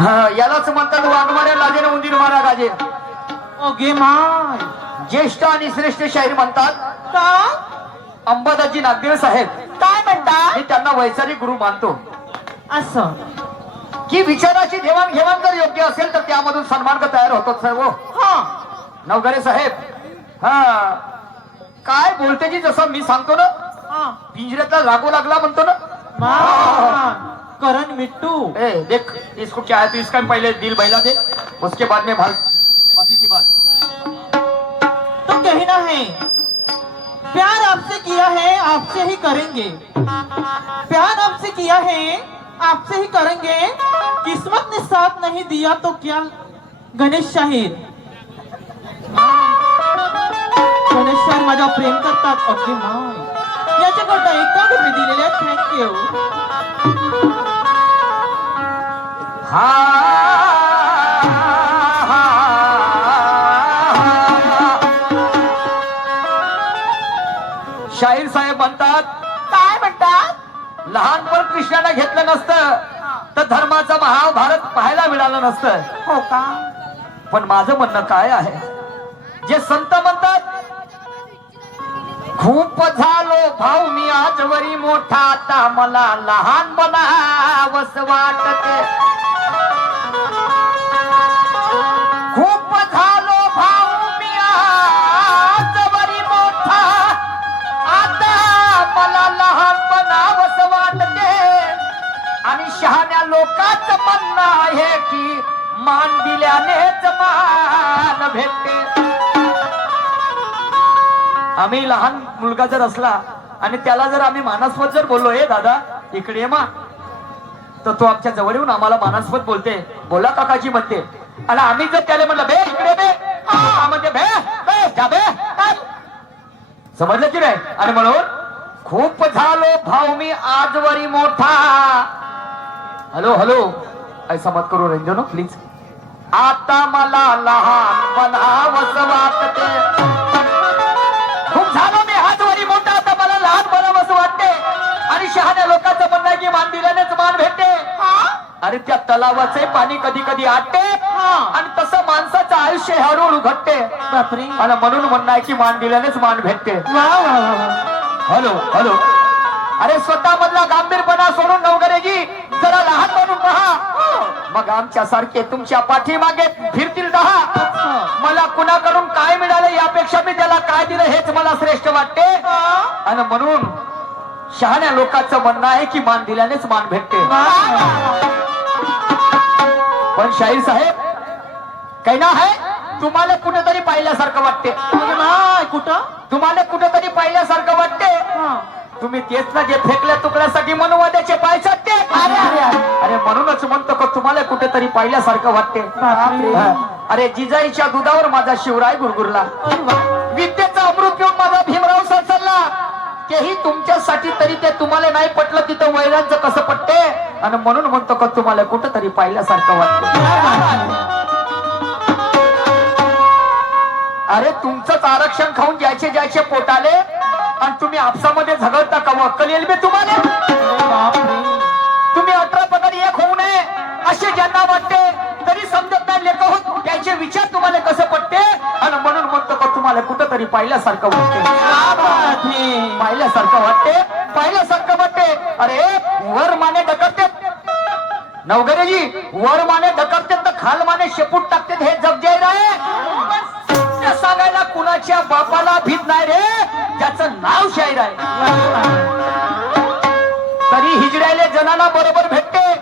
यालाच म्हणतात वाघमाऱ्या लाजेने उंदीर मारा गाजे. ओगे माय ज्येष्ठ आणि श्रेष्ठ शाहीर म्हणतात का अंबादाजी नागदेव साहेब. काय म्हणता मी त्यांना वैचारिक गुरु मानतो असं की विचाराची देवाणघेवाण जर योग्य असेल तर त्यामधून सन्मार्ग तयार होतो सर्व. हा नवघरे साहेब काय बोलते जी जसं मी सांगतो ना हा पिंजऱ्यातला लागू लागला म्हणतो ना. मान करण मिट्टू ए देख इसको क्या है तो इसका पहले दिल बहला दे उसके बाद में बाकी की बात. तो कहना है प्यार आपसे किया है आपसे ही करेंगे. प्यार आपसे किया है आपसे ही करेंगे. किस्मत ने साथ नहीं दिया तो क्या. गणेश शाहीर गणेश शाहीर माझ्यावर प्रेम करतात. ओके माय याच्याकरता एका रुपये दिलेले थँक्यू. शाहीर साहेब म्हणतात काय म्हणतात लहानपण कृष्णाला घेतलं नसतं तर धर्माचा महाभारत पाहायला मिळालं नसतं. हो का पण माझं म्हणणं काय आहे जे संत म्हणतात खूप झालो भाऊ मी आजवरी मोठा आता मला लहान बनावस वाटते. खूप झालो भाऊ मी आजवरी मोठा आता मला लहान बनावस वाटते. आणि शहाण्या लोकांचं म्हणणं आहे की मान दिल्यानेच मान भेटते. आम्ही लहान मुलगा जर असला आणि त्याला जर आम्ही मानास्पद जर बोललो हे दादा इकडे मा तर तो आमच्या जवळ येऊन आम्हाला मानास्पद बोलते बोला काकाजी म्हणते. आणि आम्ही जर त्याला म्हणलं बे इकडे बे म्हणते बे बे जा बे. समजलं की नाही. आणि म्हणून खूप झालो भाऊ मी आजवरी मोठा. हॅलो हॅलो ऐसा मत करू रंजनो प्लीज. आता मला लहान बनावस वाटते. खूप झालो मी आजवरी मोठा आता मला लहान बनावस वाटते. आणि शहाण्या लोकांचं म्हणणं आहे की मान दिल्यानेच मान भेटते. अरे त्या तलावाचे पाणी कधी कधी आटते आणि तसं माणसाचं आयुष्य हळूहळू घटते. बापरे आणि म्हणून म्हणणं आहे की मान दिल्यानेच मान भेटते. वा वा वा हॅलो हॅलो अरे स्वतः मधला गांभीरपणा सोडून नवघरेजी जरा लहान बनून पहा. मग आमच्या सारखे तुमच्या पाठीमागे फिरतील दहा. मला कुणाकडून काय मिळालं यापेक्षा मी त्याला काय दिलं हेच मला श्रेष्ठ वाटते. आणि म्हणून शहाण्या लोकांचं म्हणणं आहे की मान दिल्यानेच मान भेटते. पण शाहीर साहेब काही ना आहे तुम्हाला कुठेतरी पाहिल्यासारखं वाटते. कुठं तुम्हाला कुठेतरी पाहिल्यासारखं वाटते. तुम्ही तेच ना जे फेकल्या तुकड्यासाठी मनुवाद्याचे पाय चाटते. अरे म्हणूनच म्हणतो का तुम्हाला कुठेतरी पाहिल्यासारखं वाटते. अरे जिजाईच्या दुधावर माझा शिवराय गुरगुरला. विद्येचा अमृत पिऊन माझा भीमराव सरसरला. तेही तुमच्यासाठी तरी ते तुम्हाला नाही पटलं तिथं वैरांचं कसं पटते. आणि म्हणून म्हणतो का तुम्हाला कुठेतरी पाहिल्यासारखं वाटतं. अरे तुमचंच आरक्षण खाऊन ज्याचे ज्याचे पोटाले आणि तुम्ही आपसामध्ये झगडता का अक्कल येईल बे तुम्हाला. तुम्ही 18 पगार एक होऊ नये असे ज्यांना वाटते तरी समजत नाही लेख होत त्याचे विचार तुम्हाला कसं पटते. आणि म्हणून म्हणतो का तुम्हाला कुठंतरी पाहिल्यासारखं वाटते. पाहिल्यासारखं वाटते पाहिल्यासारखं वाटते. अरे वर माने ढकलते नवघरेजी वर माने ढकलते तर खाल माने शेपूट टाकते. हे जग जाहीर आहे. सांगायला कुणाच्या बापाला भीत नाही रे ज्याचं नाव शाहीर आहे. तरी हिजड्याले जनाना बरोबर भेटते.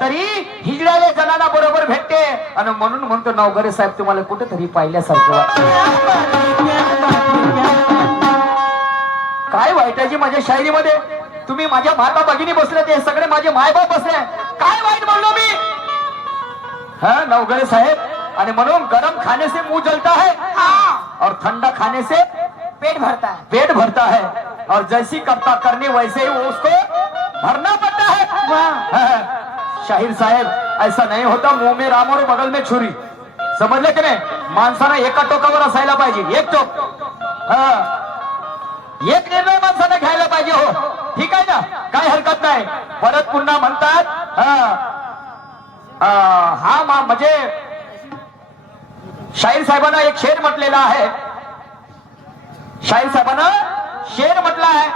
तरी हिजड्याले जनाना बरोबर भेटते. आणि म्हणून म्हणतो नवघरे साहेब तुम्हाला कुठेतरी पाहिल्यासारखं वाटतं. काय वाईट आहे जी माझ्या शायरीमध्ये. तुम्ही माझ्या माता भगिनी बसले ते सगळे माझे मायबाप बसले. काय वाईट बोललो मी नवघरे साहेब. आणि म्हणून गरम खाने से मुंह जलता है और ठंडा खाने से पेट भरता है. और जैसी करता करनी वैसे ही उसको भरना पड़ता है. शाहीर साहेब ऐसा नहीं होता मुंह में राम और बगल में छुरी. समजले की नाही. माणसाला एका टोकावर असायला पाहिजे. एक टोक एक निर्णय माणसाने घ्यायला पाहिजे. हो ठीक आहे ना काय हरकत नाही. परत पुन्हा म्हणतात म्हणजे शाहीर साहेबांना एक शेर म्हटलेला आहे. शाहीर साहेबांना शेर म्हटला आहे.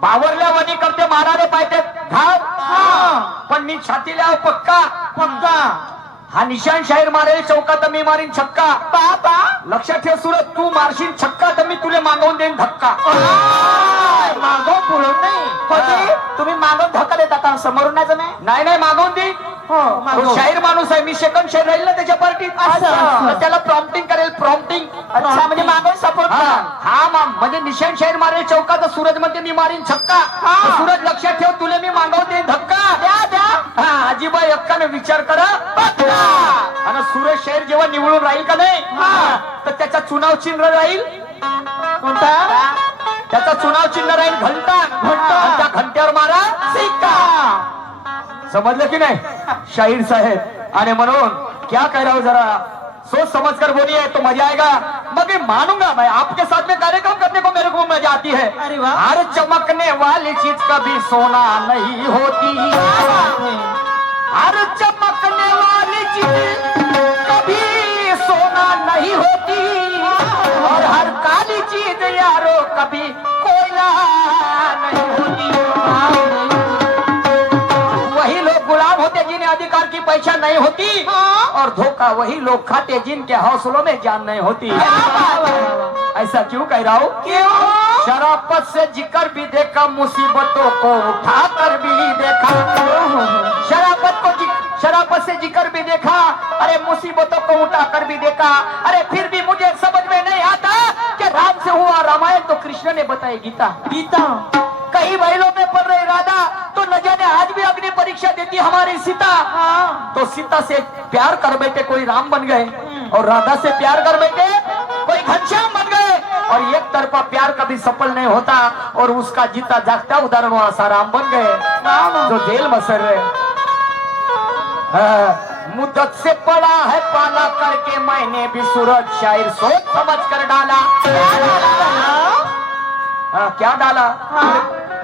बावरल्या वनी करते मारारे पाहिजे घाव, पण मी छातीला पक्का पक्का. हा निशान शाहीर मारेल चौका तर मी मारीन छक्का. बाबा लक्षात ठेव सुरत, तू मारशील छक्का तर मी तुला मागवून देईन धक्का. मागो पुढून नाही. कधी? तुम्ही मागून धक्का देता का? समोरून नाही. नाही नाही मागवून दे. हो तो मागो. शाहीर माणूस आहे. मी सेकंड शाहीर राहील ना त्याच्या पार्टीत. असं. त्याला प्रॉम्प्टिंग करेल प्रॉम्प्टिंग. अच्छा म्हणजे मागून सपोर्ट करा. म्हणजे निशान शाहीर मारेल चौका तर सूरज म्हणते मी मारीन छक्का. तर सूरज लक्षात ठेव तुला मी मागवून देईन धक्का. द्या अजिबाई अक्काने विचार करा. आणि सूरज शाहीर जेव्हा निवडून राहील का नाही तर त्याचा चुनाव चिन्ह राहील. कोणता? त्याचा चुनाव चिन्ह राहील घंटा. आणि त्या घंट्यावर मारा सिक्का. समजलं की नाही शाहीर साहेब? आणि म्हणून क्या कह रहा हूं, जरा सोच समझ कर बोलिए तो मजा आएगा. मगर मानूंगा मैं आपके साथ में कार्यक्रम करने को मेरे को मजा आती है. अरे वाह. हर चमकने वाली चीज कभी सोना नहीं होती. हर चमकने वाली चीज कभी सोना नहीं होती. और हर काली चीज यारो कभी कोयला नहीं होती. वही लोग गुलाम होते जिन्हें अधिकार की पहचान नहीं होती. और धोखा वही लोग खाते जिनके हौसलों में जान नहीं होती. ऐसा क्यों कह रहा हूँ? क्यों? शराफत से जिक्र भी देखा, मुसीबतों को उठाकर भी देखा. शराफत से जिक्र भी देखा, अरे मुसीबतों को उठाकर भी देखा. अरे फिर भी मुझे समझ में नहीं आता कि राम से हुआ रामायण तो कृष्ण ने बताई गीता. गीता. कई महिलों में पड़ रही राधा तो न जाने आज भी अग्नि परीक्षा देती हमारी सीता. तो सीता से प्यार कर बैठे कोई राम बन गए, और राधा से प्यार कर बैठे कोई घनश्याम बन गए. और एक तरफा प्यार कभी सफल नहीं होता, और उसका जीता जागता उदाहरण ऐसा राम बन गए जो जेल में सर रहे. मुद्दत से पड़ा है पाला करके मैंने भी सूरज शायर सोच समझ कर डाला. क्या डाला?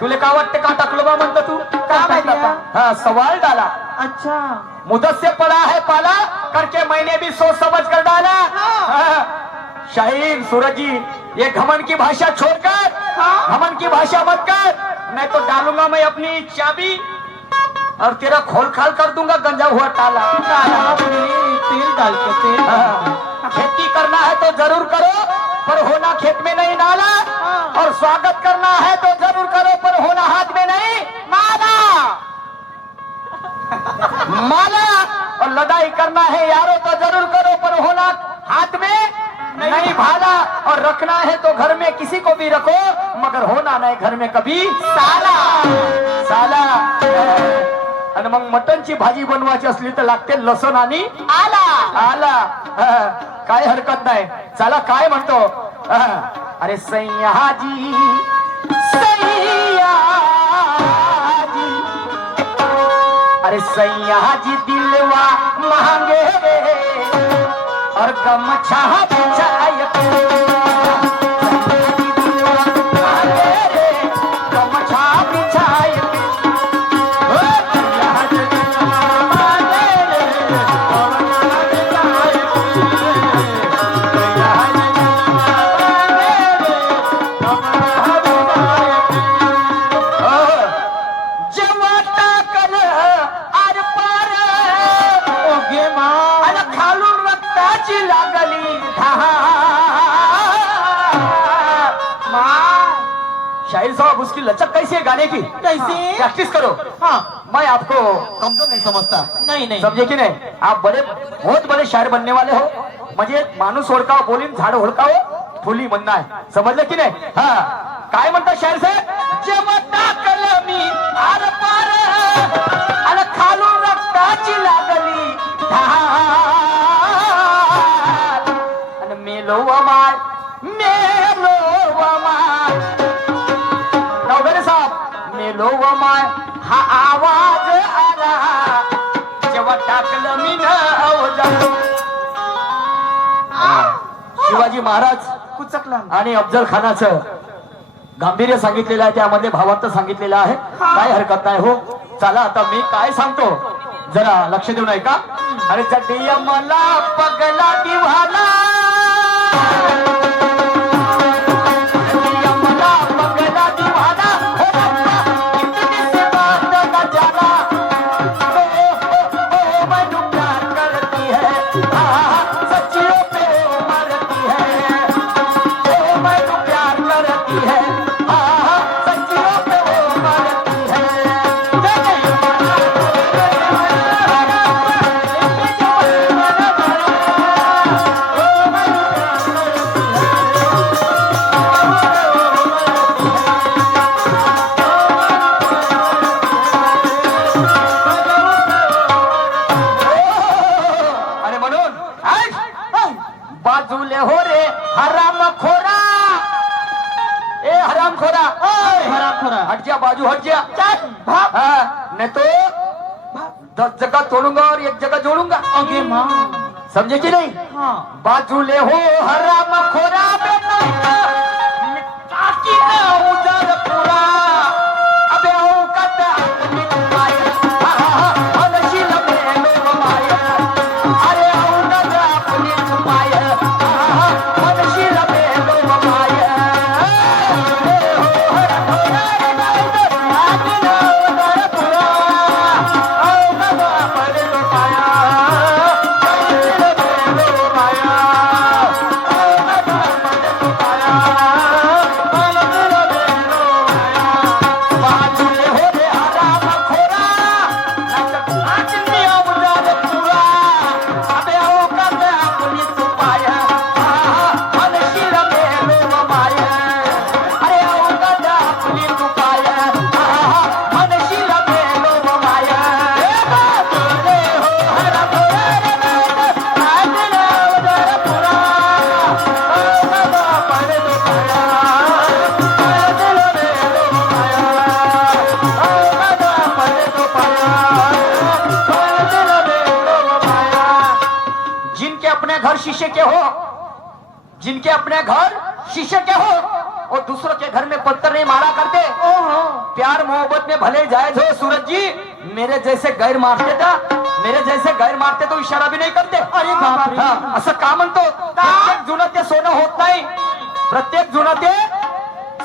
तुले का वाटते का टाकलो बा म्हणतो तू? काय टाकला? सवाल डाला. अच्छा. मुद्दत से पड़ा है पाला करके मैंने भी सोच समझ कर डाला. शाहीर सूरज जी, ये घमंड की भाषा छोड़कर घमंड की भाषा मत कर. मैं तो डालूंगा मैं अपनी चाबी और तेरा खोल खाल कर दूंगा गंजा हुआ टाला. तेल डाल के तेल. खेती करना है तो जरूर करो, पर होना खेत में नहीं डाला. और स्वागत करना है तो जरूर करो, पर होना हाथ में नहीं माला. माला. और लड़ाई करना है यारो तो जरूर करो, पर होना हाथ में नहीं भाला. और रखना है तो घर में किसी को भी रखो, मगर होना नहीं घर में कभी साला. आणि मग मटनची भाजी बनवायची असली तर लागते लसूण आणि आला. काय हरकत नाही. चला काय म्हणतो? अरे सैयाजी अरे सैयाजी दिलवा मांगे और गमछा बिछाए. गमछा बिछाए शाहीर साहब, उसकी लचक कैसी है गाने की? कैसे? प्रैक्टिस करो. मैं आपको कमजोर नहीं समझता. नहीं. समझे की नहीं? आप बहुत बड़े शायर बनने वाले हो. म्हणजे माणूस ओळखाव, बोलीन झाड ओळखाव, फुली म्हणणं आहे. समजलं की नाही? काय म्हणतात शाहीर साहेब? जेव्हा टाकलं मी आर पार आणि खालून रक्ताची लागली आणि मेलो माय नवघरे साहेब, मेलो माय हा आवाज आला जेव्हा टाकलं मी शिवाजी महाराज कुचकला. आणि अफजल खानाचं गांभीर्य सांगितलेलं आहे, त्यामध्ये भावार्थ सांगितलेला आहे. काय हरकत नाही हो. चला आता मी काय सांगतो जरा लक्ष देऊन ऐका. अरे चटिया मला पगला दिवाला, चटिया मला पगला दिवाला, हो रब्बा इतनी सी बात न जाना, ओ मैनू प्यार करती है, सच्चियों पे वो मरती है, ओ मैनू प्यार करती है, सच्चियों पे वो मरती है. आणि म्हणून बाजूले हो रे हराम खोरा, ए हराम खोरा, हरामखोरा. हट जा बाजू, हट जा. भाग. नहीं तो 10 जगह तोड़ूंगा और 1 जगह जोड़ूंगा. अगे माँ. समझे कि नहीं? हाँ. बाजूले हो हराम खोरा, बेटा ताकि ना उजर पूरा, अबे औकात अपनी माया, अनशील में लोग माया, अरे औकात अपनी माया, अनशील में लोग माया. बाजूले हो रे हराम खोरा, नाचनी औजार पुरा, अबे औकात अपनी पाया, अनशील में लोग माया, अरे औकात अपनी पाया, अनशील में लोग माया. बाजूले हो हराम खोरा, नाचनी औजार पुरा, औकात अपनी पाया, अनशील में लोग माया. जिनके अपने घर शीशे के हो, जिनके अपने घर शीशे के हो, और दूसरों के घर में पत्थर नहीं मारा करते. प्यार मोहब्बत में भले जायज हो सूरज जी, मेरे जैसे गैर मारते था, मेरे जैसे गैर मारते तो इशारा भी नहीं करते. अरे बाप रे. असं का म्हणतो? प्रत्येक जुनं ते सोनं होत नाही, प्रत्येक जुनं ते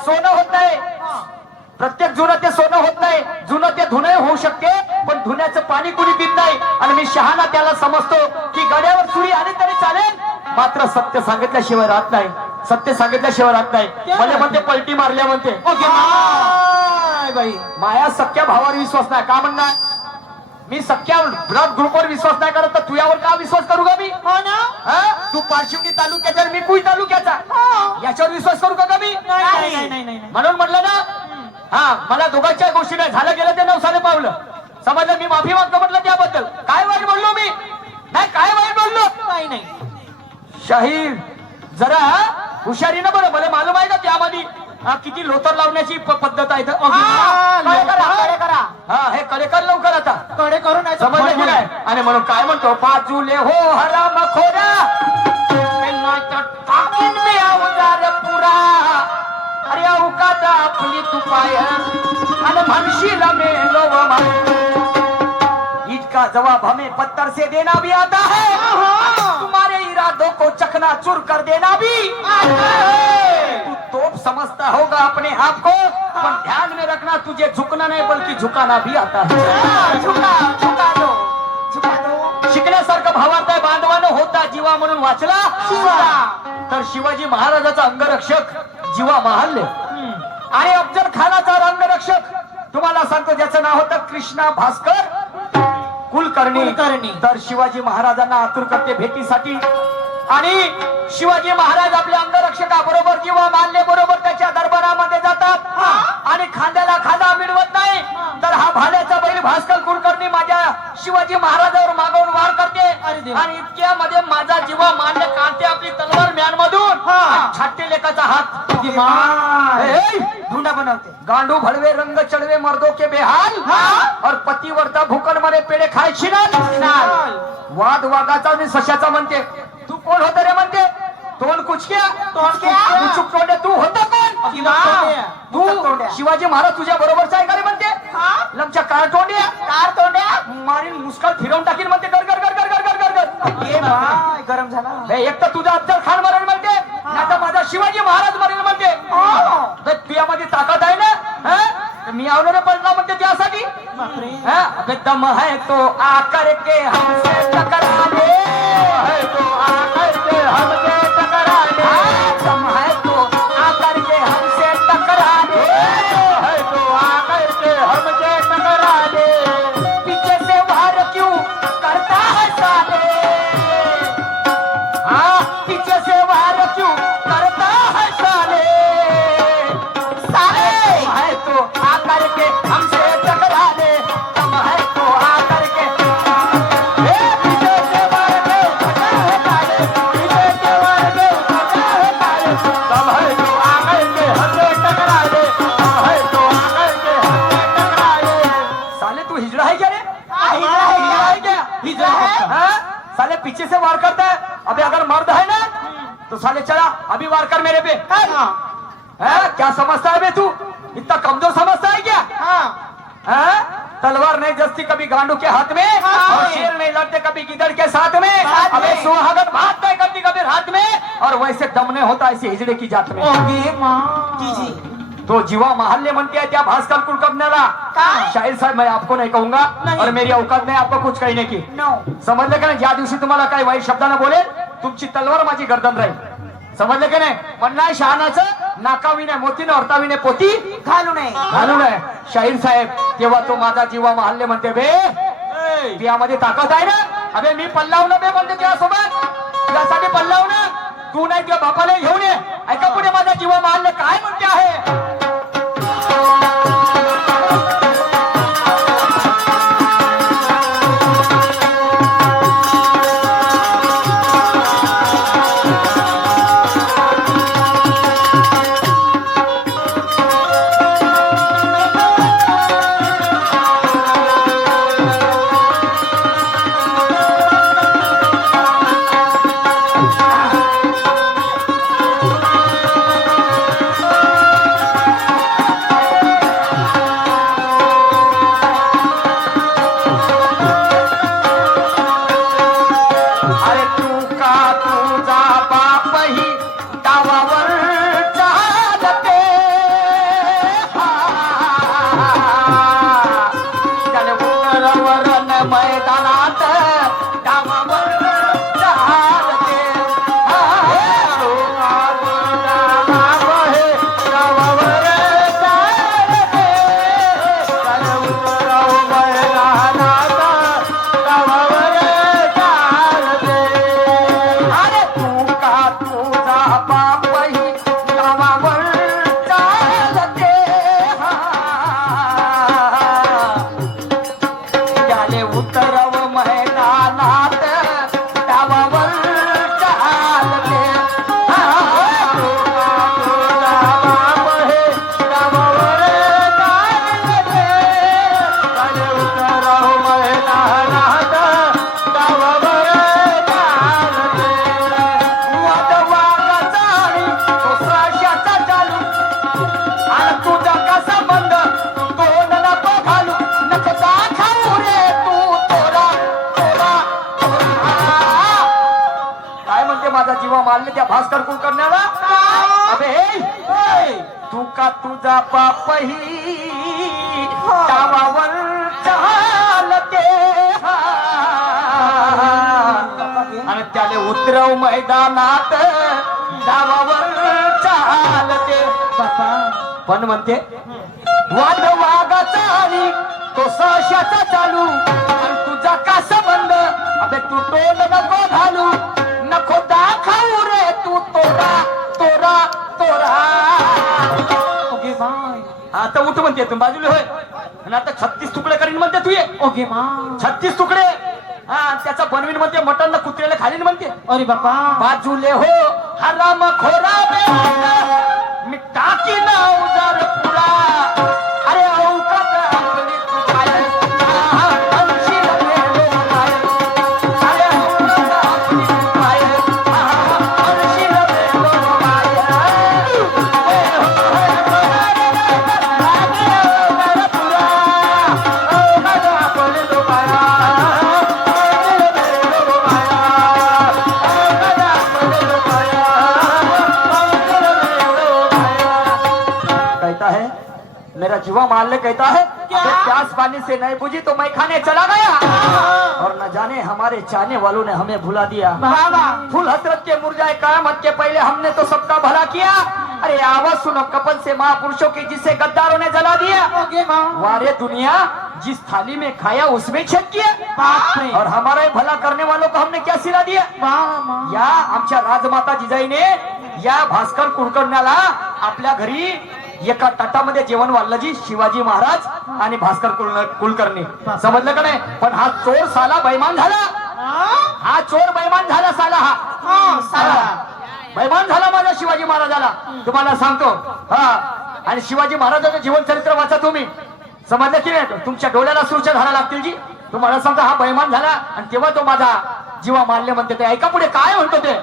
सोनं होत नाही, प्रत्येक जुनं ते सोनं होत नाही. जुनं ते धुणे होऊ शकते, पण धुण्याचं पाणी कुणी पित नाही. आणि मी शहाणा त्याला समजतो की गड्यावर सुरी आली तरी चालेल, मात्र सत्य सांगितल्याशिवाय राहत नाही, सत्य सांगितल्याशिवाय राहत नाही. मला म्हणते पलटी मारल्या म्हणते. ओके माँ. बाई. माया सख्या भावावर विश्वास नाही का म्हणणार? मी सख्या ब्लड ग्रुपवर विश्वास नाही करत, तर तुझ्यावर का विश्वास करू का मी? हो ना. तू पारशिवनी तालुक्याचा, मी कुई तालुक्याचा, याच्यावर विश्वास करू का मी? नाही नाही नाही. म्हणून म्हटलं ना, हा मला दोघांच्या गोष्टी नाही झालं गेलं ते नवसाने पावलं. समजलं, मी माफी मागतो म्हटलं त्याबद्दल. काय वाईट बोललो मी? नाही काय वाईट बोललो? काही नाही. शाहीर जरा हुशारीनं बरं, मला मालूम आहे का त्यामध्ये किती लोतर लावण्याची पद्धत आहे. हे कलेकर लवकर आता कडे करून नाही तर समजलं की फळ काय? आणि म्हणून काय म्हणतो, बाजूले हो हराम खोरा, टाकीन मी औजार पुरा, अरे औकात आपली तू पाय, आणि म्हणशील मेलो माय. ईट का जवाब हमें पत्थर से देना भी आता है, तुम्हारे इरादों को चकनाचूर कर देना भी आता है. तू तोप समझता होगा अपने आप को, पर ध्यान में रखना तुझे झुकना नहीं बल्कि झुकाना भी आता है. झुका दो. शिकण्यासारखं भावार्थ आहे बांधवानं, होता जीवा म्हणून वाचला शिवा. तर शिवाजी महाराजाचा अंगरक्षक जीवा महाल्य आणि अफजल खानाचा अंगरक्षक तुम्हाला सांगतो, ज्याचं नाव होतं कृष्णा भास्कर कुलकर्णी. तर शिवाजी महाराजांना आतुर करते भेटीसाठी, आणि शिवाजी महाराज आपल्या अंगरक्षकाबरोबर जीवा मानले बरोबर त्याच्या दरबारामध्ये जातात, आणि खांद्याला खांदा मिळवत नाही. तर हा भाल्याचा बैल भास्कर कुलकर्णी माझ्या शिवाजी महाराजावर मागवून वार करते, आणि इतक्यामध्ये माझा जीवा मान्य काढते आपली तलवार म्यानमधून, छाटते लेकाचा हात, ढूंढा बनवते. गांडू भड़वे रंग चढ़वे मर्दों के बेहाल, और पतिवर्ता भूकन मरे पेड़े खाय छिनाल. वाद वागाचा आणि सशाचा म्हणते. तू कोण होत रे म्हणते? तोंड कुचक्या, तू होता कोण? तू शिवाजी महाराज तुझ्या बरोबरचा आहे का रे म्हणते? हा लमच्या कार तोंड्या कार तोंड्या मारीन मुस्काल फिरवून टाकीन म्हणते गर गर गर गर गर गर गर गर ये माय गरम झाला बे, एक तर तुझा अफजल खान मरण म्हणते नाही तर माझा शिवाजी महाराज मरण म्हणते तर तुझ्यामध्ये ताकद आहे ना हं? तर मी आवलं रे पडला म्हणते त्यासाठी बापरे हं? अबे दम है तो आकर के हमसे टकरा ले है तो आकर के हमसे टकरा ले दम है तो आकर के हमसे टकरा ले है तो आकर के हमसे टकरा ले पीछे से वार क्यों करता है साले हाँ पीछे से वार क्यों करता है साले साले है तो आकर के हमसे टकरा ले दम है तो आकर के पीछे से वार क्यों करता है साले पीछे से वार क्यों करता है साले दम है तो आकर के हमसे टकरा ले दम है तो आकर के हमसे टकरा ले साले तू हिजड़ा है क्या रे हिजड़ा है क्या हिजड़ा है? हाँ? साले पीछे से वार करता है अबे अगर मर्द है ना तो साले चला अभी वार कर मेरे पे है? क्या समझता है बे तू इतना कमजोर समझता है क्या है? तलवार नहीं जस्ती कभी गांडू के हाथ में और शेर नहीं लड़ते कभी गिदड़ के साथ में साथ अबे में। सुहागन बात नहीं करती कभी रात में और वैसे दम नहीं होता ऐसे हिजड़े की जात में ओके माँ तो जीवा महल्ले म्हणते है त्या भास्कर कुलकर्णीला काय? शाहीर साहेब मैं आपको नहीं कहूंगा नहीं। और मेरी औकात नहीं आपको कुछ कहने की नो समजलं का नाही ज्या दिवशी तुम्हाला काही वाईट शब्दानं बोलेल तुमची तलवार माझी गर्दन राहील समजलं का नाही म्हणणार शहाणाचं नाकाविने मोतीने अर्थाविने पोती घालू नये घालू नये शाहीर साहेब तेव्हा तो माझा जीवा महाल्ले म्हणते बे त्यामध्ये ताकद आहे ना अबे मी पल्लावलं बे म्हणते त्यासोबत त्यासाठी पल्लावलं तू नाही किंवा बापाला घेऊन ये ऐका पुढे माझा जीवा महाल्ले काय म्हणते आहे अरे तू का तुझा बापही डावावर चालते त्याने उतरवर न मैदानात डावावर चालते तू का तुझा बापही डावावर चालते त्याने उतरव मैदानात डावावर चालते अरे तू का तुझा बापही गावावर चालते त्याले उतरव मैदानात गावावर चालते तू का तुझा बापही गावावर चालते त्याले उतरव मैदानात गावावर चालते वादवागाचा आणि तो साशाचा चालू आणि तुझा कसा बंद तोंड नको घालू नको दाखवू रे तू तोरा तोरा तोरा काय म्हणते माझा जीवा मारले त्या भास्कर कुलकर्ण्याला अबे तू का तुझा बापही डावावर चालते आणि त्याने उतरव मैदानात डावावर चालते बापा पण म्हणते वाद वागाचा आणि तो सशाचा चालू आणि तुझा का संबंध अबे तू तोंड नको घालू नको दाखवू रे तू तोरा तोरा तोरा ओके माय आता उठ म्हणते तू बाजूला होय आणि आता 36 तुकडे करीन म्हणते तू ये ओके माँ 36 तुकडे हा त्याचा बनवीन म्हणते मटन कुत्र्याला खालीन म्हणते अरे बापा बाजूले हो हराम खोरा मी टाकी ना उजार पुरा अरे औकात आपली तू काय अंशी लगे काय अरे औकात आपली तू काय अंशी लगे काय जीवा मारले कहता है क्या? तो प्यास पानी से नहीं बुझी तो मैं खाने चला गया और न जाने हमारे चाहने वालों ने हमें भुला दिया। बाबा फूल हसरत के मुरझाए कयामत के पहले हमने तो सबका भला किया। अरे आवाज सुनो कपल से महापुरुषों की जिसे गद्दारों ने जला दिया। ओके माँ वारे दुनिया जिस थाली में खाया उसमें छेद किया बाप रे और हमारा ही भला करने वालों को हमने क्या सिला दिया। माँ या आमच्या राजमाता जिजाईने या भास्कर कुलकर्ण्याला आपल्या घरी एका ताटामध्ये जेवण वाढलं जी शिवाजी महाराज आणि भास्कर कुलकर्णी समजलं का नाही। पण हा चोर साला बैमान झाला। हा चोर बैमान झाला साला हा साला बैमान झाला माझ्या शिवाजी महाराजाला तुम्हाला सांगतो। हा आणि शिवाजी महाराजाचं जीवन चरित्र वाचा तुम्ही समजलं की नाही। तुमच्या डोळ्याला सुरच्या धारा लागतील जी तुम्हाला सांगतो हा बैमान झाला आणि तेव्हा तो माझा जीवा मारले म्हणते ते ऐका पुढे काय म्हणतो ते।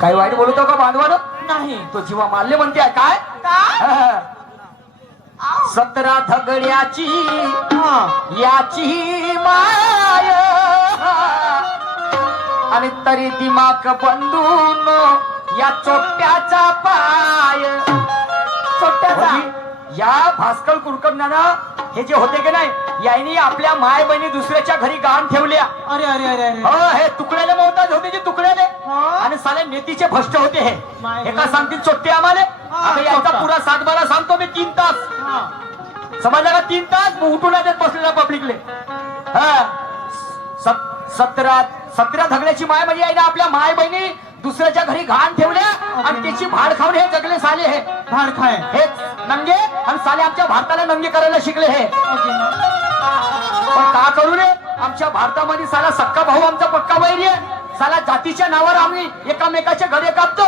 काही वाईट बोलतो का बांधवानो नाही तो जीवा मारले म्हणते काय काय 17 धगड्याची हा याची माय आणि तरी दिमाग बंधून या चोट्याचा पाय चोट्याचा या भास्कर कुलकर्ण्यानं हे जे होते की नाही याने आपल्या माय बहिणी दुसऱ्याच्या घरी गाण ठेवल्या। अरे अरे अरे अरे हो हे तुकड्याले मोहताज होते जे तुकड्याले आणि साले नेतीचे भ्रष्ट होते हे एका सांगतील चोट्टे आम्हाला आता याचा पुरा सातबारा सांगतो मी 3 तास समजलं का 3 तास मग उठून येतात बसलेल्या पब्लिकले। हा 17 धगड्याची माय म्हणजे आहे ना आपल्या माय बहिणी दुसऱ्याच्या घरी घाण ठेवल्या आणि त्याची भाड खाऊन हे जगले साले हे भाड खाय हे नंगे आणि साले आमच्या भारताला नंगे करायला शिकले हे। पण का करू रे आमच्या भारतामध्ये साला सक्का भाऊ आमचा पक्का वैरी आहे साला जातीच्या नावावर आम्ही एकामेकाचे घरे कापतो।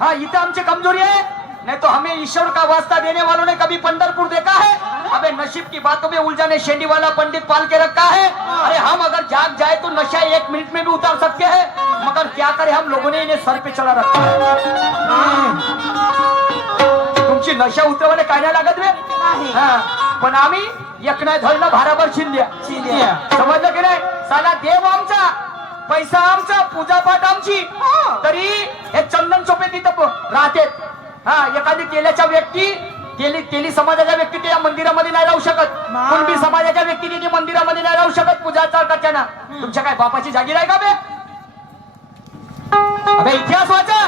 हा इथे आमची कमजोरी आहे नहीं तो हमें ईश्वर का वास्ता देने वालों ने कभी पंढरपुर देखा है। अबे नसीब की बातों में उलझाने शेंडी वाला पंडित पाल के रखा है। अरे हम अगर जाग जाए तो नशा 1 मिनट में भी उतार सकते हैं मगर क्या करें हम लोगों ने इन्हें सर पे चढ़ा रखा है। तुमची नशा उतरवायला काय नाही लागत वे पण आम्ही एक नाही धरलं भाराभर शिंद्या समजलं की नाही। साला देव आमचा पैसा आमचा पूजापाठ आमची तरी हे चंदन चोपे तिथं राहते। हा एखादी तेल्याच्या व्यक्ती तेली समाजाच्या व्यक्ती त्या मंदिरामध्ये नाही राहू शकत कुणबी समाजाच्या व्यक्ती तिथे मंदिरामध्ये नाही राहू शकत पूजाचा करताना तुमच्या काय बापाची जागीर आहे का बे। अबे इतिहास वाचा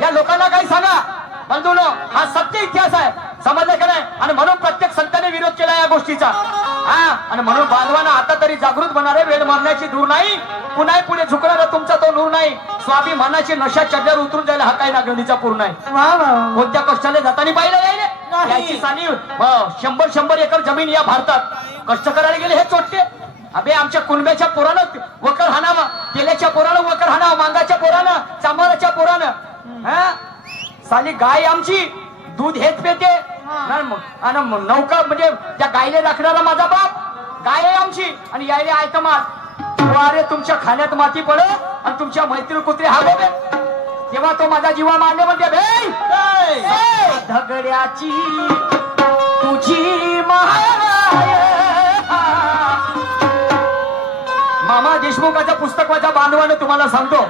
या लोकांना काही सांगा बंधूनो हा सत्य इतिहास आहे समजलं का नाही। आणि म्हणून प्रत्येक संतांनी विरोध केला या गोष्टीचा। हा आणि म्हणून बांधवांना आता तरी जागृत बनारे वेळ मरण्याची दूर नाही पुन्हा पुढे झुकणारा तुमचा तो नूर नाही स्वाभिमानाची नशा चढल्यावर उतरून जायला हा काय नागरिकचा पूर्ण आहे। कोणत्या कष्टाने जाताना पाहिलं यायले याची साली 100 एकर जमीन या भारतात कष्ट करायला गेले हे चोट्टे। अबे आमच्या कुणब्याच्या पोरानं वकर हाणावा तेल्याच्या पोरानं वकर हाणावा मांगाच्या पोरानं चांभाराच्या पोरानं हा साली गाय आमची दूध हेच पेते आणि नौका म्हणजे त्या गायले राखणारा माझा बाप काय आहे आमची आणि यायले ऐकमाल अरे तुमच्या खाण्यात माती पड आणि तुमच्या मैत्री कुत्रे हागोबे तेव्हा तो माझा जीवा मान्य म्हणते बे धगड्याची तुझी माय मामा देशमुखाच्या पुस्तकाच्या बांधवानं तुम्हाला सांगतो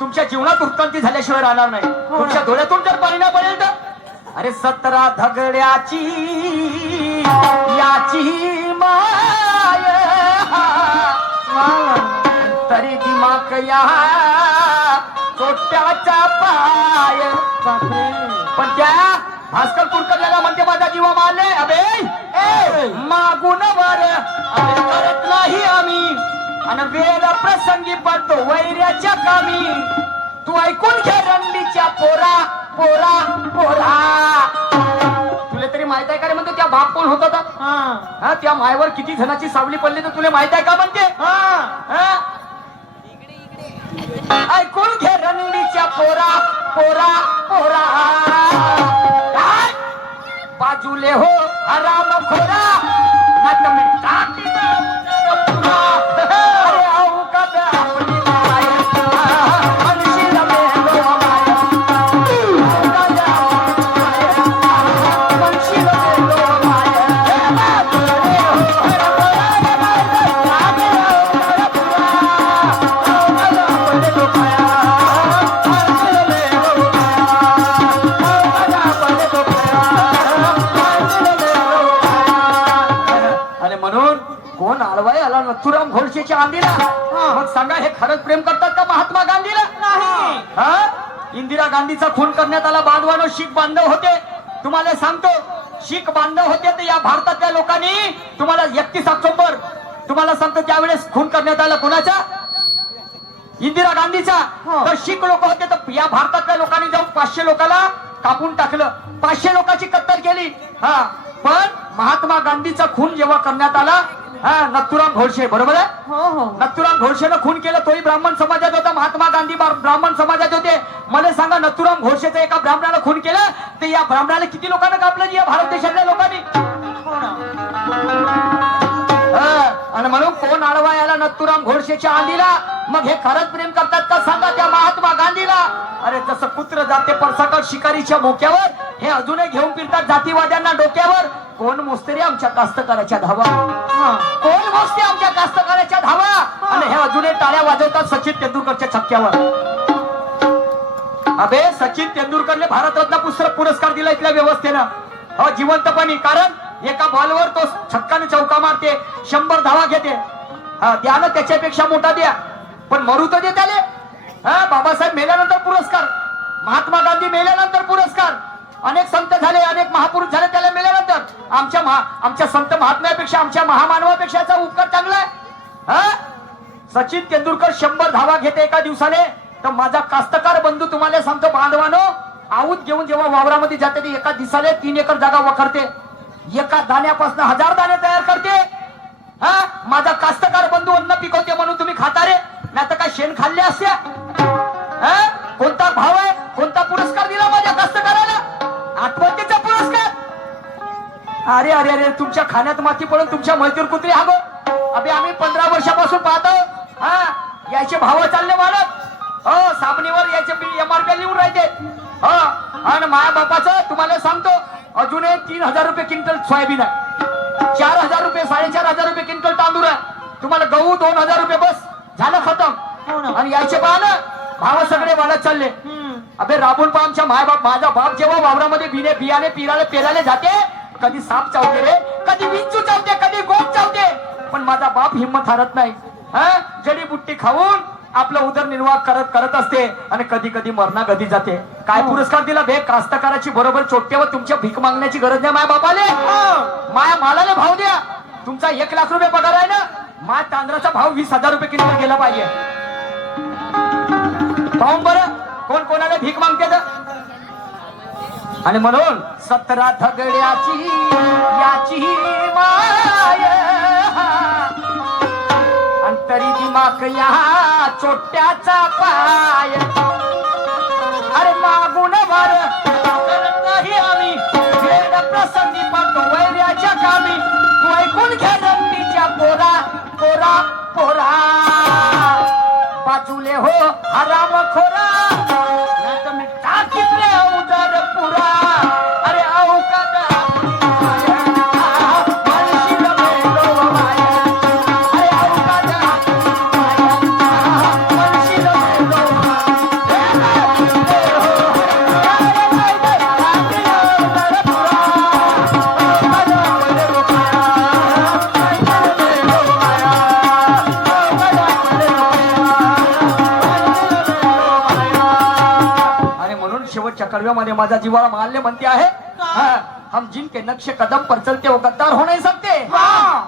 तुमच्या जीवनात उत्क्रांती झाल्याशिवाय राहणार नाही तुमच्या डोळ्यातून जर पाणी नाही पडेल तर अरे 17 धगड्याची याची माय तरी दिमाग या चोट्याचा पाय पण त्या भास्कर कुलकर्ण्याला म्हणते माझा जीवा मारले अबे मागून वर करत नाही आम्ही आणि वेळ प्रसंगी पडतो वैऱ्याच्या कामी तू ऐकून घे रंडीच्या पोरा पोरा पोरा तुला तरी माहित आहे का रे म्हणते त्या बाप कोण होता हा त्या मायवर किती जणांची सावली पडली तर तुला माहित आहे का म्हणते ऐकून घे रंडीच्या पोरा पोरा पोरा बाजूले हो आराम खोरा नात मी टाकी अरे आऊ का आपली माय मनशील मेलो माय मनशील मेलो माय कोण आळवाय आला नथुराम घोडशेच्या आंधीला मग सांगा हे खरंच प्रेम करतात का महात्मा गांधीला नाही इंदिरा गांधीचा खून करण्यात आला बांधवानो शीख बांधव होते तुम्हाला सांगतो शीख बांधव होते तर या भारतातल्या लोकांनी तुम्हाला 31 ऑक्टोबर तुम्हाला सांगतो त्यावेळेस खून करण्यात आला कोणाचा इंदिरा गांधीचा तर शीख लोक होते तर या भारतातल्या लोकांनी जाऊन 500 लोकांना कापून टाकलं 500 लोकांची कत्तल केली पण महात्मा गांधीचा खून जेव्हा करण्यात आला नथुराम घोडशे बरोबर आहे नथुराम घोडशेनं खून केलं तोही ब्राह्मण समाजात होता महात्मा गांधी ब्राह्मण समाजात होते मला सांगा नथुराम घोडशेचं एका ब्राह्मणाला खून केलं तर या ब्राह्मणाला किती लोकांना कापलं या भारत देशातल्या लोकांनी आणि म्हणून कोण आडवा याला नथुराम घोडशेच्या आंधीला मग हे खरंच प्रेम करतात का सांगा त्या महात्मा गांधीला अरे जसं कुत्र जाते परसाकट शिकारीच्या मोक्यावर हे अजूनही घेऊन फिरतात जातीवाद्यांना डोक्यावर कोण मोजते रे आमच्या कास्तकाराच्या धावा कोण मोजते आमच्या कास्तकाराच्या धावा आणि हे अजूनही टाळ्या वाजवतात सचिन तेंडुलकरच्या छक्क्यावर अबे सचिन तेंडुलकरने भारतरत्न पुरस्कार दिला इथल्या व्यवस्थेनं जिवंतपणी कारण एका बॉलवर तो छक्काने चौका मारते 100 धावा घेते द्या ना त्याच्यापेक्षा मोठा द्या पण मरू तर दे त्याले बाबासाहेब मेल्यानंतर पुरस्कार महात्मा गांधी मेल्यानंतर पुरस्कार अनेक संत झाले अनेक महापुरुष झाले त्याला मेल्यानंतर आमच्या संत महात्म्यापेक्षा आमच्या महामानवापेक्षाचा उपकार चांगला आहे सचिन तेंडुलकर 100 धावा घेते एका दिवसाने तर माझा कास्तकार बंधू तुम्हाला सांगतो बांधवानो आऊत घेऊन जेव्हा वावरामध्ये जाते ते एका दिवसाने 3 एकर जागा वखरते एका दाण्यापासून 1000 दाणे तयार करते माझा कास्तकार बंधू अन्न पिकवते म्हणून तुम्ही खाता रे नाही तर काय शेण खाल्ले असत्या कोणता भाव आहे कोणता पुरस्कार दिला माझ्या कास्तकाराला आत्महत्येचा पुरस्कार अरे अरे अरे तुमच्या खाण्यात माती पडून तुमच्या मजदूर कुत्री हागो अबे आम्ही 15 वर्षापासून पाहतो याचे भाव चालले वाढत साबणीवर याचे MRP लिहून राहते आणि माया बापाचं तुम्हाला सांगतो अजूनही 3000 रुपये क्विंटल सोयाबीन आहे 4000 रुपये 4500 रुपये क्विंटल तांदूळ आहे तुम्हाला गहू 2000 रुपये बस झालं खतम आणि याचे पहा ना भाव सगळे वाढत चालले अबे राबून पहा आमच्या माझा बाप जेव्हा वावरामध्ये बियाणे पेरायला जाते कधी साप चावते रे कधी विंचू चावते कधी गोप चावते पण माझा बाप हिंमत हारत नाही जडीबुट्टी खाऊन आपला उदरनिर्वाह करत असते आणि कधी कधी मरणा गदी जाते काय पुरस्कार दिला बे कास्तकाराची बरोबर चोट्यावर तुमच्या भीक मागण्याची गरज नाही माया बापाले माया मालाला भाव द्या तुमचा 1 लाख रुपये पगार आहे ना माया तांदळाचा भाव 20,000 रुपये क्विंटल गेला पाहिजे पाहून बरं कोण कोणाला भीक मागते आणि म्हणून 17 धगड्याची याची माय अंतरी दिमाग या चोट्याचा पाय अरे मागून वर नाही आम्ही वेळ प्रसंगी पडतो वैऱ्याच्या कामी तू ऐकून घे रंगीच्या पोरा पोरा बाजूले हो हराम खोरा नाही तर मी टाकीतले उदर पुरा अरे अवकाद शेवटच्या कडव्यामध्ये माझा जीवाला माल्य म्हणते आहे हम जिनके नक्शे कदम पर चलते वो गद्दार हो नहीं सकते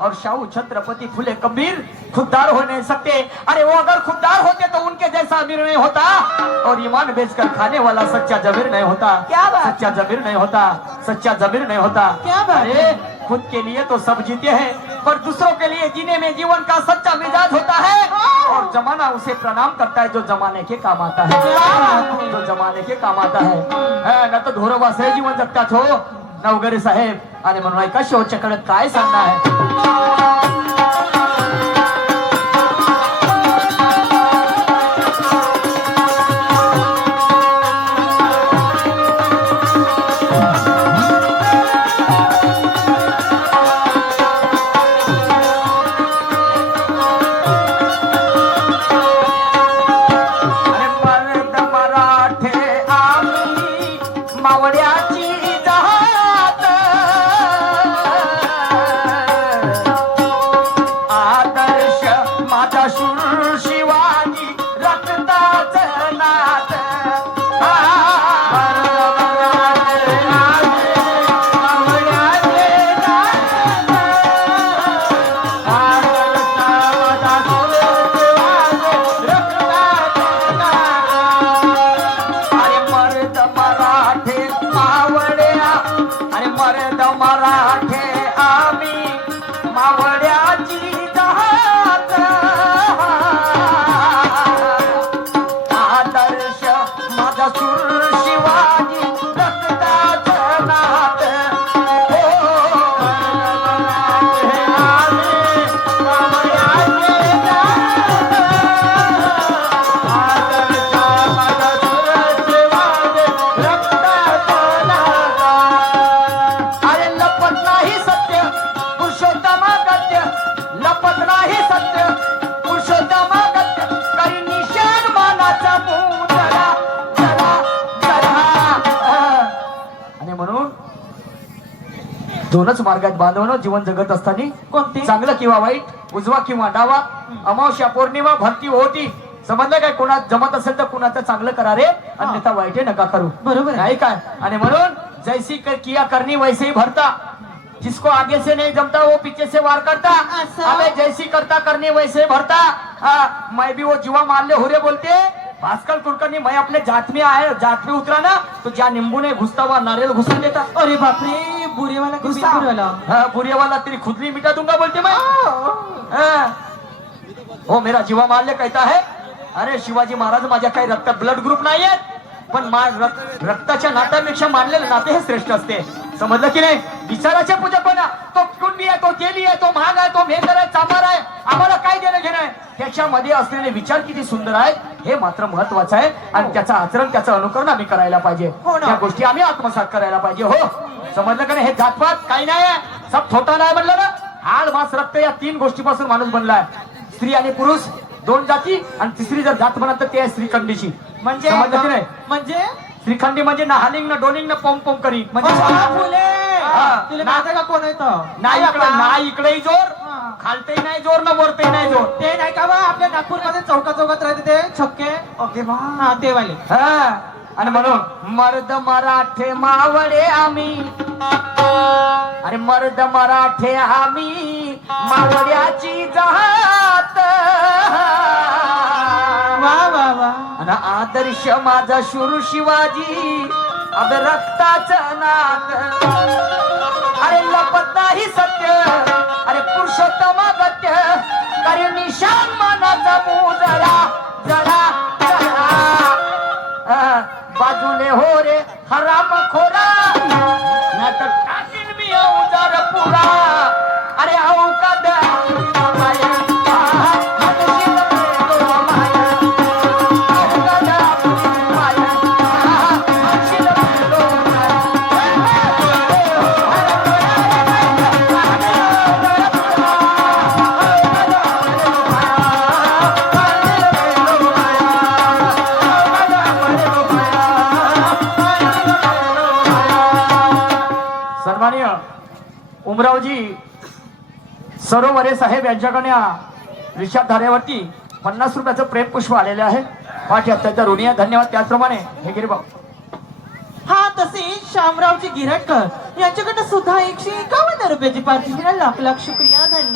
और शाहू छत्रपति फुले कबीर खुददार हो नहीं सकते अरे वो अगर खुददार होते तो उनके जैसा अमीर नहीं होता और ईमान बेचकर खाने वाला सच्चा जमीर नहीं होता क्या बात सच्चा जमीर नहीं होता सच्चा जमीर नहीं होता क्या बात अरे खुद के लिए तो सब जीते हैं पर दूसरों के लिए जीने में जीवन का सच्चा मिजाज होता है और जमाना उसे प्रणाम करता है जो जमाने के काम आता है जो जमाने के काम आता है ना तो ढोरोबासरे जीवन जगतात हो ना वगैरे साहेब आणि म्हणून ऐका शेवटच्या कडक काय सांगणार आहे दोनच मार्गात बांधवणं जीवन जगत असताना कोणते चांगलं किंवा वाईट उजवा किंवा डावा अमावस्या पौर्णिमा भक्ती होती समजलं काय कोणात जमत असेल तर कुणाचं चांगलं करा रे अन्यथा वाईट नका करू बरोबर नाही काय आणि म्हणून जैसी किया करनी वैसे ही भरता जिसको आगे से नहीं जमता वो पीछे से वार करता अबे जैसी करता करनी वैसे भरता मैं भी वो जीवा मारले हो रे बोलते भास्कर कुलकर्णी मैं अपने जात में आए जात में उतरा ना तो जहाँ नींबू नहीं घुसता हुआ नारियल घुसा देता अरे बापरे बुरे वाला की बिल्कुल वाला हाँ बुरे वाला तेरी खुदली मिटा दूंगा बोलते मैं हो मेरा जीवा माल्य कहता है अरे शिवाजी महाराज माझ्या काही रक्त ब्लड ग्रुप नाही आहेत पण रक्ताच्या नात्यापेक्षा मानलेले नाते हे श्रेष्ठ असते समजलं की नाही विचाराच्या पूजा पण तो कुंडी आहे तो तेली आहे तो महाग आहे तो मेंढर आहे चांभार आहे आम्हाला काय देणं घेणं आहे त्याच्यामध्ये असलेले विचार किती सुंदर आहेत हे मात्र महत्वाचं आहे आणि त्याचं आचरण त्याचं अनुकरण आम्ही करायला पाहिजे त्या गोष्टी आम्ही आत्मसात करायला पाहिजे हो समजलं का नाही हे जातपात काही नाही आहे सब छोटा नाही म्हणलं ना हाड मांस रक्त या तीन गोष्टीपासून माणूस बनलाय स्त्री आणि पुरुष दोन जाती आणि तिसरी जर जात म्हणत तर ते आहे श्रीखंडीची म्हणजे समजलं की नाही म्हणजे श्रीखंडी म्हणजे ना हालिंग ना डोनिंग ना पोम पोम करी म्हणजे तुला माहिती का कोण येतं नाही इकडेही जोर खालतेही नाही जोर ना वरतेही नाही जोर ते नाही का बा आपल्या नागपूरमध्ये चौकात राहते ते छक्के ओके बा हा ते वाले आणि म्हणून मर्द मराठे मावळे आम्ही अरे मर्द मराठे आम्ही मावळ्याची जात वा वा वा आणि आदर्श माझा शुरू शिवाजी अब रक्ताचं नात अरे लपत नाही सत्य अरे पुरुषोत्तम गत्य करे निशान मानाचा मुजरा जरा बाजूले हो रे हराम खोरा नाहीतर टाकीन मी उजार पुरा अरे औकाद शामरावजी सरोवरे साहेब यांच्याकडे रिषाद धाऱ्यावरती 50 रुपयाचं प्रेम पुष्प आलेले आहे. पाठी अत्यंत ऋणी आहे. धन्यवाद. त्याचप्रमाणे हे गिरीबाब हा तसेच शामरावजी गिरटकर यांच्याकडे सुद्धा 151 रुपयाची पार्टी. लाख लाख शुक्रिया. धन्यवाद.